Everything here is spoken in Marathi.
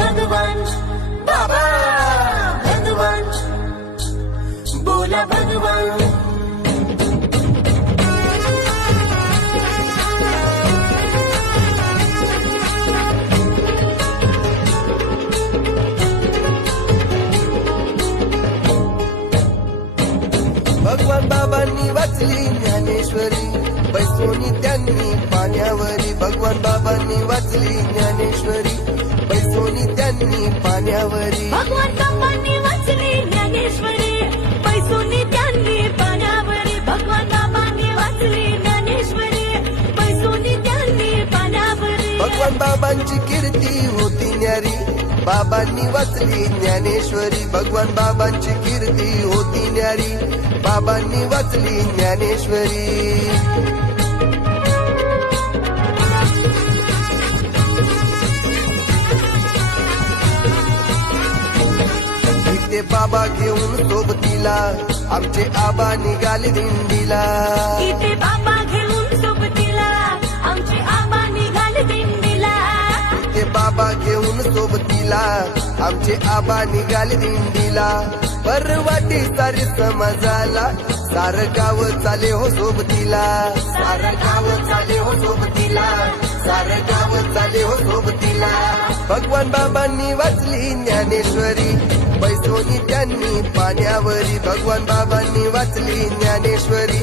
भगवान बाबा भगवान बोला भगवान भगवान बाबांनी वाचली ज्ञानेश्वरी बैसोनी त्यांनी पाण्यावरी भगवान बाबांनी वाचली ज्ञानेश्वरी बैसोनी त्यांनी पाण्यावरी भगवान बाबांनी वाचली ज्ञानेश्वरी पैसोनी त्यांनी पाण्यावरी भगवान बाबांनी वाचली ज्ञानेश्वरी पैसोनी त्यांनी पाण्यावरी भगवान बाबांची कीर्ती होती न्यारी बाबांनी वाचली ज्ञानेश्वरी भगवान बाबांची कीर्ती होती न्यारी बाबांनी वाचली ज्ञानेश्वरी इथे बाबा घेऊन सोबतीला आमचे आबा निघाले दिंडीला इथे बाबा घेऊन सोबतीला आमचे आबा निघाले दिंडीला इथे बाबा घेऊन सोबतीला आमचे आबा निघाले दिंडीला परवाटी सारी समाजाला सार गाव चाले हो सोबतीला सार गाव चाले हो सोबतीला सार गाव चाले हो सोबतीला भगवान बाबांनी वाचली ज्ञानेश्वरी बैसोनी त्यांनी पाण्यावरी भगवान बाबांनी वाचली ज्ञानेश्वरी